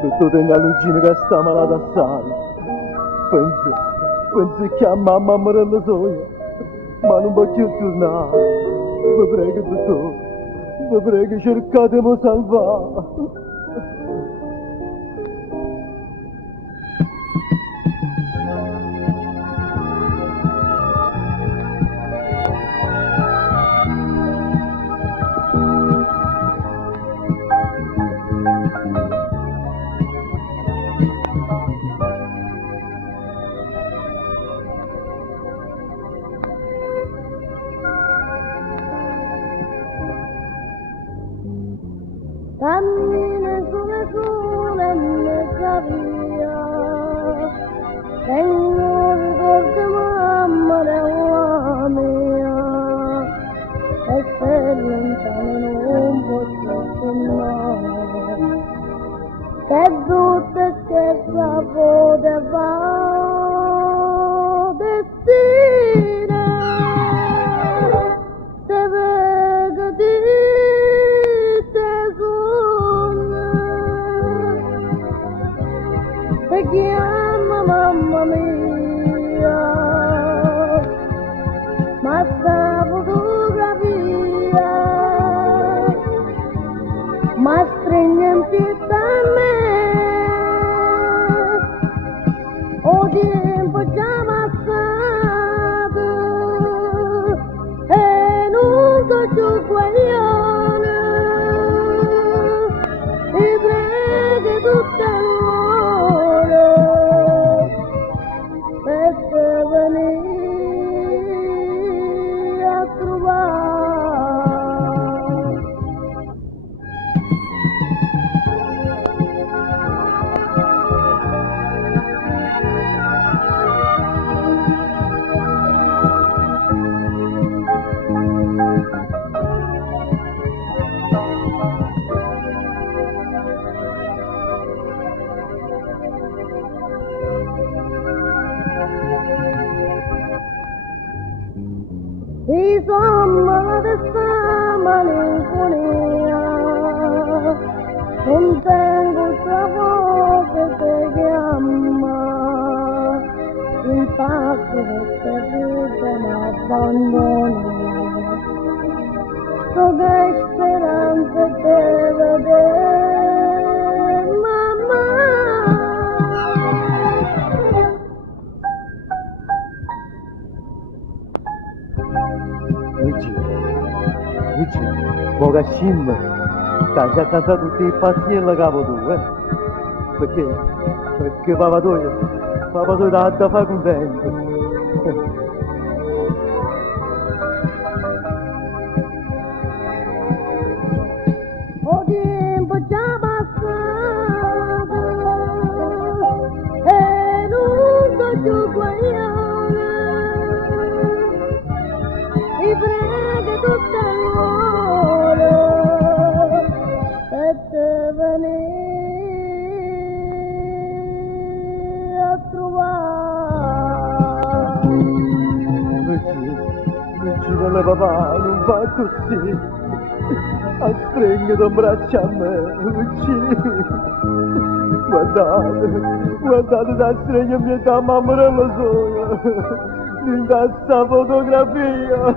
Dottor tenga l'ugine che sta malata assai. Pensi che a mamma morella soia, ma non può più tornare. Vi prego, dottor, vi prego, cercatemi salvare. Cammina sulle sole mezza via, tengo ricordo mamma della mia, e se lontano non posso tornare, che brutta e che sapore va, destina, te vedo di te chiama mamma mia, ma sta fotografia, ma stringe in pietà a me, o tempo già passato, e non so più guaglione, ti prego tutte venire a trovare. Insomma, questa malinconia, non tengo voce che chiama, il passo che vita mi abbandona, so che speranza te vedere, mamma. Ucci, moga scimma, sta già cantato tutti i pazzi e la capo tu, eh? Perché papà da fare contento. O tempo già passato, e non so più guaglione, ti prego tutte l'uomo, e te venire a trovare. Ucci, vuole papà, non fa così. A stringere un braccio a me, Ucci. Guardate da stringere mia da mamma della soia. In questa fotografia.